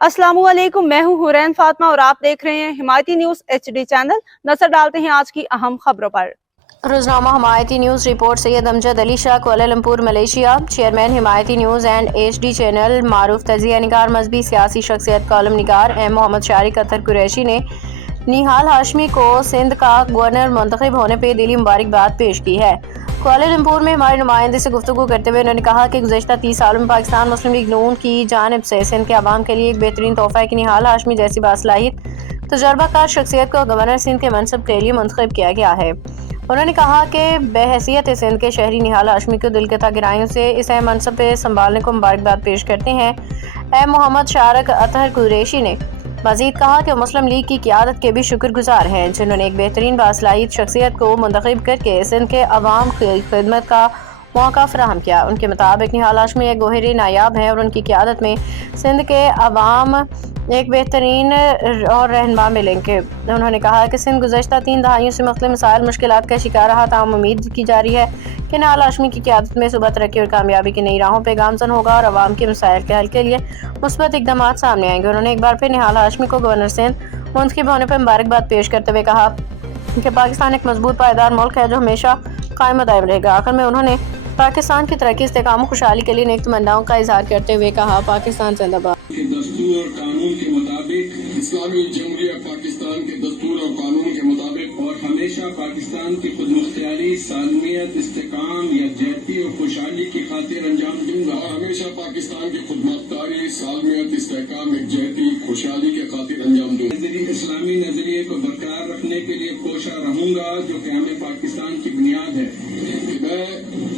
अस्सलामुअलैकुम, मैं हूं हुरैन फातिमा और आप देख रहे हैं हिमायती न्यूज HD चैनल। नजर डालते हैं आज की अहम खबरों पर। रोजनामा Himayati news report Syed Amjad Ali Shah, Kuala Lumpur, Malaysia. Chairman Himayati news and HD channel, मारूफ तजिया निगार, मजहबी सियासी शख्सियत, कॉलम निगार एम मोहम्मद शारिक अतर कुरैशी ने निहाल हाशमी को सिंध का गवर्नर मुंतखब होने पर दिली मुबारकबाद पेश की है। कुआलालंपुर में हमारे नुमाइंदे से गुफ्तगू करते हुए उन्होंने कहा कि गुज़श्ता 30 सालों में पाकिस्तान मुस्लिम लीग नून की जानिब से सिंध के अवाम के लिए एक बेहतरीन तोहफा है कि निहाल हाशमी जैसी बासलाहियत तजर्बाकार शख्सियत को गवर्नर सिंध के मनसब के लिए मुंतखब किया गया है। उन्होंने कहा कि बहैसियत सिंध के शहरी निहाल हाशमी को दिलकता गिराइयों से इस अहम मनसब पे संभालने को मुबारकबाद पेश करते हैं। एम मोहम्मद शारिक अतर कुरैशी ने मजीद कहा कि मुस्लिम लीग की क़यादत के भी शुक्रगुजार हैं, जिन्होंने एक बेहतरीन बासलाहियत शख्सियत को मुंतखब करके सिंध के अवाम की खिदमत का मौका फराहम किया। उनके मुताबिक निहाल हाशमी एक गोहरे नायाब हैं और उनकी क़यादत में सिंध के अवाम एक बेहतरीन और रहनुमा मिलेंगे। उन्होंने कहा कि सिंध गुज़श्ता 3 दहाइयों से मुख्तलिफ मसाइल मुश्किलात का शिकार रहा, ताहम उम्मीद की जा रही है कि निहाल हाशमी की क़यादत में सुबह तरक्की और कामयाबी की नई राहों पर गामज़न होगा और अवाम के मसाइल के हल के लिए मुस्बत इक़दामात सामने आएंगे। उन्होंने एक बार फिर निहाल हाशमी को गवर्नर सिंध मुंतखब होने पर मुबारकबाद पेश करते हुए कहा कि पाकिस्तान एक मजबूत पायदार मुल्क है जो हमेशा कायम दायम रहेगा। आखिर में उन्होंने पाकिस्तान की तरक्की, इस्तेकाम, खुशहाली के लिए नेक तमन्नाओं का इजहार करते हुए कहा, पाकिस्तान जिंदाबाद। दस्तूर और कानून के मुताबिक, इस्लामी जमहूरिया पाकिस्तान के दस्तूर और कानून के मुताबिक और हमेशा पाकिस्तान की खुदमुख्तियारी, सालमियत, इस्तेकाम, यकजहती और खुशहाली की खातिर अंजाम दूंगा। और हमेशा पाकिस्तान की खुदमुख्तियारी, सालमियत, इस्तेकाम, यकजहती, खुशहाली के खातिर अंजाम दूंगा। इस्लामी नजरिए को बरकरार रखने के लिए कोशा रहूंगा, जो क़याम पाकिस्तान की बुनियाद है। मैं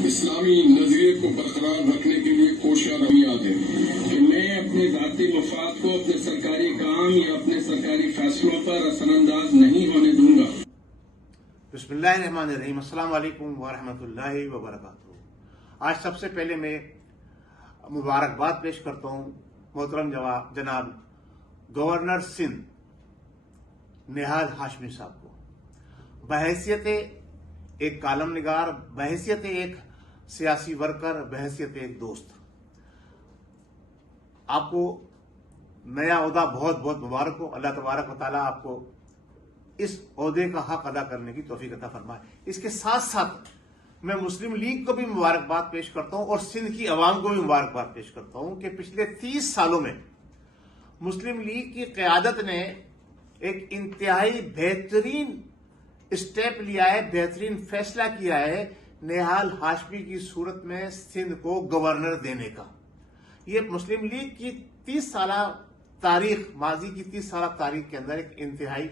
इस्लामी नजरिए को बरकरार रखने के लिए कोशा बुनियाद है कि मैं अपने जाती मफाद को अपने सरकारी काम या अपने सरकारी फैसलों पर असरअंदाज नहीं होने दूंगा। बिस्मिल्लाहिर्रहमानिर्रहीम। अस्सलाम वालेकुम वरहमतुल्लाहि वबरकातुहू। आज सबसे पहले मैं मुबारकबाद पेश करता हूँ मोहतरम जनाब गवर्नर सिंध निहाल हाशमी साहब को। बहैसियत एक कालम निगार, बहैसियत एक सियासी वर्कर, बहैसियत एक दोस्त, आपको नया ओहदा बहुत बहुत मुबारक हो। अल्लाह तबारक व तआला आपको इस ओहदे का हक अदा करने की तौफीक अता फरमाए। इसके साथ साथ मैं मुस्लिम लीग को भी मुबारकबाद पेश करता हूं और सिंध की अवाम को भी मुबारकबाद पेश करता हूं कि पिछले 30 सालों में मुस्लिम लीग की क़यादत ने एक इंतहाई बेहतरीन स्टेप लिया है, बेहतरीन फैसला किया है निहाल हाशमी की सूरत में सिंध को गवर्नर देने का। ये मुस्लिम लीग की 30 साल तारीख, माजी की 30 साल तारीख के अंदर एक इंतहाई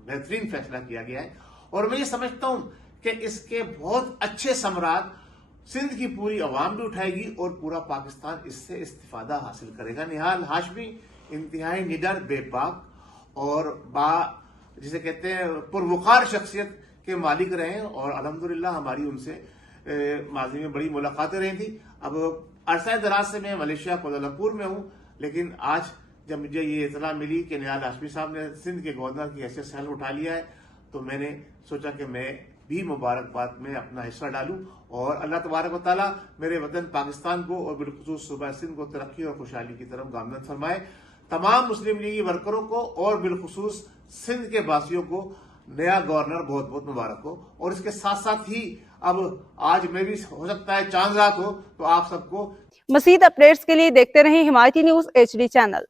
बेहतरीन फैसला किया गया है और मैं ये समझता हूं कि इसके बहुत अच्छे समरात सिंध की पूरी अवाम भी उठाएगी और पूरा पाकिस्तान इससे इस्तिफादा हासिल करेगा। निहाल हाशमी इंतहाई निडर, बेबाक और जिसे कहते हैं पुरवकार शख्सियत के मालिक रहे और अल्हम्दुलिल्लाह हमारी उनसे माजी में बड़ी मुलाकातें रही थी। अब अरसा दराज से मैं मलेशिया कुआलालंपुर में हूं, लेकिन आज जब मुझे ये इतला मिली कि निहाल हाशमी साहब ने सिंध के गवर्नर की हैसियत से हल्फ उठा लिया है, तो मैंने सोचा कि मैं भी मुबारकबाद में अपना हिस्सा डालूं और अल्लाह तबारक व तआला मेरे वतन पाकिस्तान को और बिलखुसूस सूबा सिंध को तरक्की और खुशहाली की तरफ गामजन फरमाए। तमाम मुस्लिम लीगी वर्करों को और बिलखुसूस सिंध के वासियों को नया गवर्नर बहुत बहुत मुबारक हो। और इसके साथ साथ ही अब आज मैं भी हो सकता है चांद रात हो, तो आप सबको मज़ीद अपडेट्स के लिए देखते रहें हिमायती न्यूज HD चैनल।